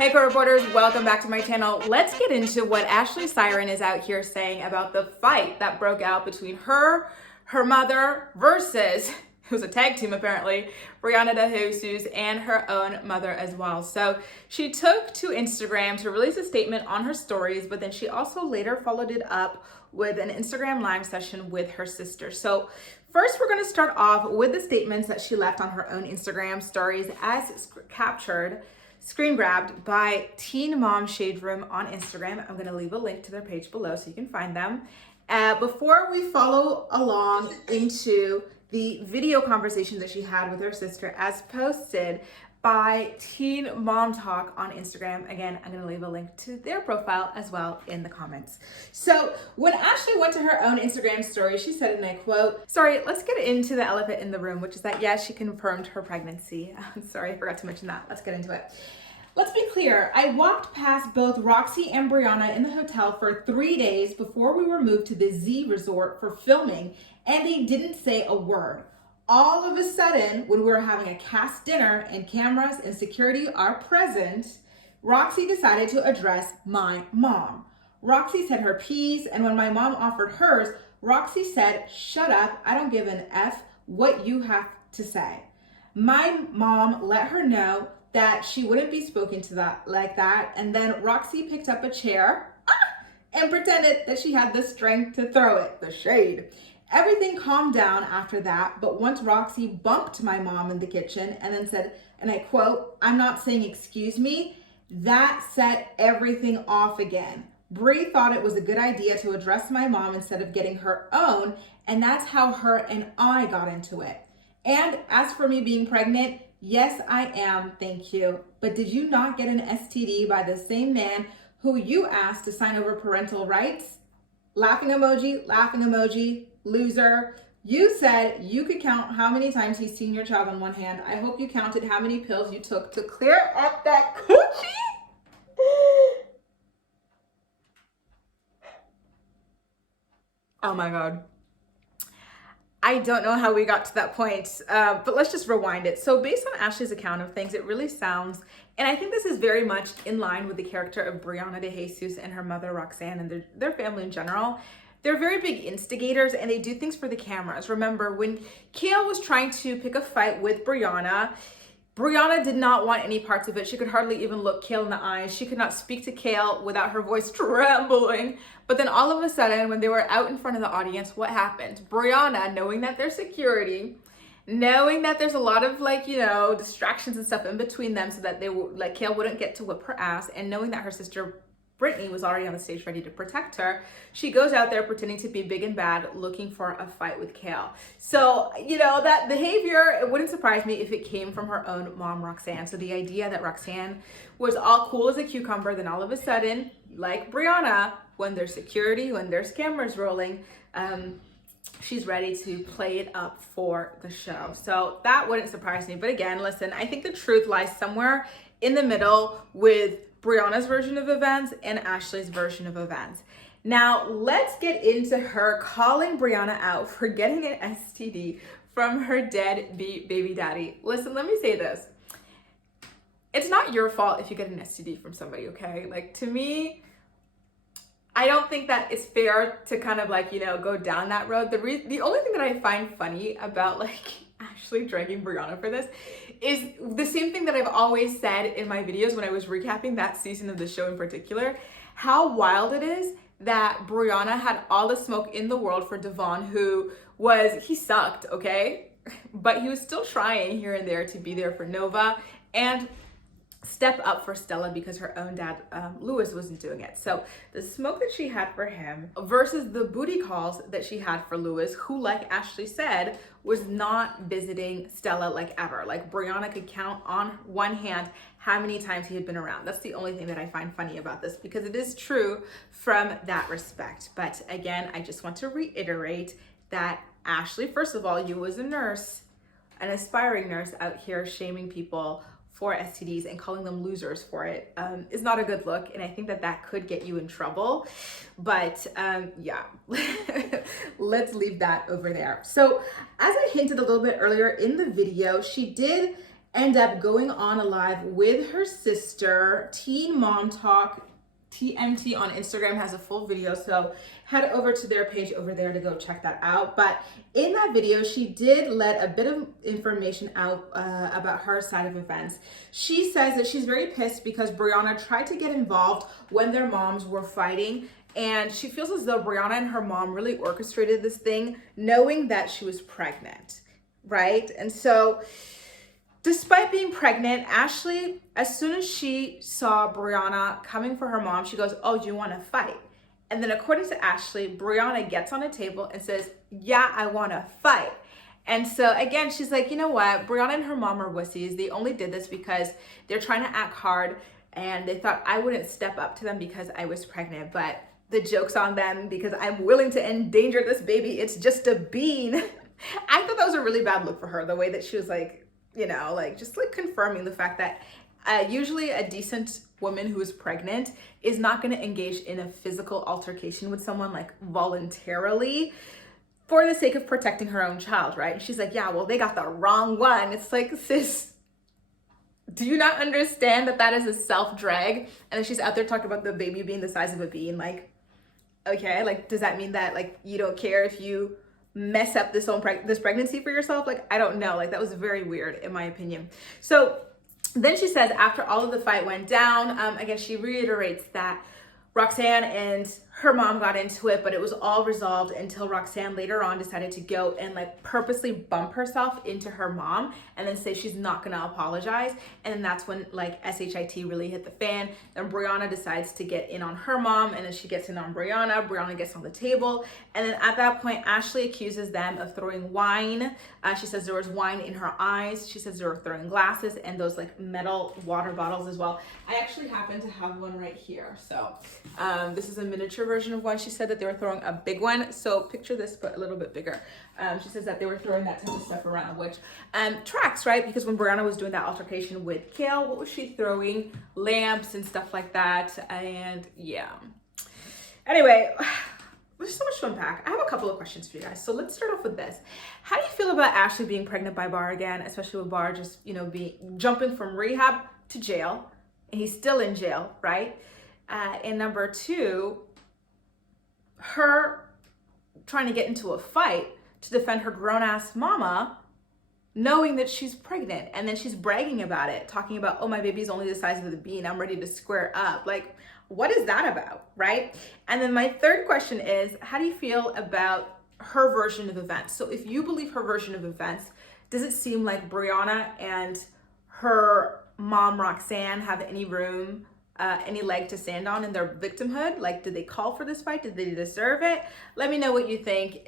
Hey co-reporters, welcome back to my channel. Let's get into what Ashley Siren is out here saying about the fight that broke out between her mother versus, it was a tag team apparently, Briana Dejesus and her own mother as well. So she took to Instagram to release a statement on her stories, but then she also later followed it up with an Instagram live session with her sister. So first we're gonna start off with the statements that she left on her own Instagram stories as captured, screen grabbed by Teen Mom Shade Room on Instagram. I'm gonna leave a link to their page below so you can find them. Before we follow along into the video conversation that she had with her sister as posted by Teen Mom Talk on Instagram. Again, I'm gonna leave a link to their profile as well in the comments. So when Ashley went to her own Instagram story, she said, and I quote, sorry, let's get into the elephant in the room, which is that yes, she confirmed her pregnancy. Sorry, I forgot to mention that. Let's get into it. Let's be clear, I walked past both Roxy and Briana in the hotel for 3 days before we were moved to the Z Resort for filming, and they didn't say a word. All of a sudden, when we were having a cast dinner and cameras and security are present, Roxy decided to address my mom. Roxy said her piece, and when my mom offered hers, Roxy said, shut up, I don't give an F what you have to say. My mom let her know that she wouldn't be spoken to that like that, and then Roxy picked up a chair and pretended that she had the strength to throw it, the shade. Everything calmed down after that, but once Roxy bumped my mom in the kitchen and then said, and I quote, I'm not saying excuse me, that set everything off again. Bri thought it was a good idea to address my mom instead of getting her own, and that's how her and I got into it. And as for me being pregnant, yes, I am, thank you. But did you not get an STD by the same man who you asked to sign over parental rights? Laughing emoji, loser. You said you could count how many times he's seen your child on one hand. I hope you counted how many pills you took to clear up that coochie. Oh my God. I don't know how we got to that point, but let's just rewind it. So based on Ashley's account of things, it really sounds, and I think this is very much in line with the character of Briana Dejesus and her mother, Roxanne, and their family in general. They're very big instigators and they do things for the cameras. Remember, when Kale was trying to pick a fight with Briana did not want any parts of it. She could hardly even look Kale in the eyes. She could not speak to Kale without her voice trembling. But then all of a sudden, when they were out in front of the audience, what happened? Briana, knowing that there's security, knowing that there's a lot of distractions and stuff in between them so that Kale wouldn't get to whip her ass, and knowing that her sister Brittany was already on the stage ready to protect her, she goes out there pretending to be big and bad, looking for a fight with Kale. So, that behavior, it wouldn't surprise me if it came from her own mom, Roxanne. So the idea that Roxanne was all cool as a cucumber, then all of a sudden, like Briana, when there's security, when there's cameras rolling, she's ready to play it up for the show. So that wouldn't surprise me. But again, listen, I think the truth lies somewhere in the middle with Briana's version of events and Ashley's version of events. Now, let's get into her calling Briana out for getting an STD from her deadbeat baby daddy. Listen, let me say this. It's not your fault if you get an STD from somebody, okay? Like, to me, I don't think that it's fair to kind of go down that road. The only thing that I find funny about Ashley dragging Briana for this is the same thing that I've always said in my videos when I was recapping that season of the show in particular, how wild it is that Briana had all the smoke in the world for Devon, he sucked, okay? But he was still trying here and there to be there for Nova and step up for Stella because her own dad, Louis, wasn't doing it. So the smoke that she had for him versus the booty calls that she had for Louis, who, like Ashley said, was not visiting Stella ever. Briana could count on one hand how many times he had been around. That's the only thing that I find funny about this, because it is true from that respect. But again, I just want to reiterate that Ashley, first of all, you as a nurse, an aspiring nurse out here shaming people for STDs and calling them losers for it is not a good look, and I think that could get you in trouble. But yeah, let's leave that over there. So as I hinted a little bit earlier in the video, she did end up going on a live with her sister. Teen Mom Talk TMT on Instagram has a full video, so head over to their page over there to go check that out. But in that video, she did let a bit of information out about her side of events. She says that she's very pissed because Briana tried to get involved when their moms were fighting, and she feels as though Briana and her mom really orchestrated this thing knowing that she was pregnant, right? And so despite being pregnant, Ashley, as soon as she saw Briana coming for her mom, she goes, "Oh, you want to fight?" And then according to Ashley, Briana gets on a table and says, "Yeah, I want to fight." And so again, she's like, you know what? Briana and her mom are wussies. They only did this because they're trying to act hard and they thought I wouldn't step up to them because I was pregnant. But the joke's on them because I'm willing to endanger this baby. It's just a bean. I thought that was a really bad look for her, the way that she was like, you know, like just like confirming the fact that usually a decent woman who is pregnant is not going to engage in a physical altercation with someone like voluntarily for the sake of protecting her own child, right? And she's like, yeah, well, they got the wrong one. It's like, sis, do you not understand that that is a self-drag? And then she's out there talking about the baby being the size of a bean. Like, okay, like, does that mean that like you don't care if you mess up this pregnancy for yourself? Like, I don't know. Like, that was very weird in my opinion. So then she says after all of the fight went down, again, she reiterates that Roxanne and her mom got into it, but it was all resolved until Roxanne later on decided to go and like purposely bump herself into her mom and then say she's not gonna apologize. And then that's when like SHIT really hit the fan. Then Briana decides to get in on her mom, and then she gets in on Briana. Briana gets on the table. And then at that point, Ashley accuses them of throwing wine. She says there was wine in her eyes. She says they were throwing glasses and those like metal water bottles as well. I actually happen to have one right here. So this is a miniature version of one. She said that they were throwing a big one. So picture this, but a little bit bigger. She says that they were throwing that type of stuff around, which tracks, right? Because when Briana was doing that altercation with Kale, what was she throwing? Lamps and stuff like that. And yeah. Anyway, there's so much to unpack. I have a couple of questions for you guys. So let's start off with this. How do you feel about Ashley being pregnant by Bar again, especially with Bar just, you know, jumping from rehab to jail, and he's still in jail, right? And number two, her trying to get into a fight to defend her grown-ass mama, knowing that she's pregnant, and then she's bragging about it, talking about, oh, my baby's only the size of the bean, I'm ready to square up. Like, what is that about, right? And then my third question is, how do you feel about her version of events? So if you believe her version of events, does it seem like Briana and her mom, Roxanne, have any room, any leg to stand on in their victimhood? Like, did they call for this fight? Did they deserve it? Let me know what you think.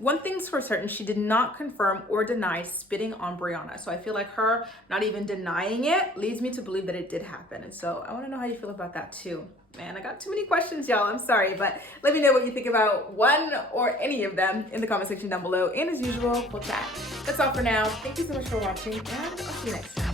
One thing's for certain, she did not confirm or deny spitting on Briana. So I feel like her not even denying it leads me to believe that it did happen. And so I want to know how you feel about that too. Man, I got too many questions, y'all. I'm sorry, but let me know what you think about one or any of them in the comment section down below. And as usual, we'll chat. That's all for now. Thank you so much for watching, and I'll see you next time.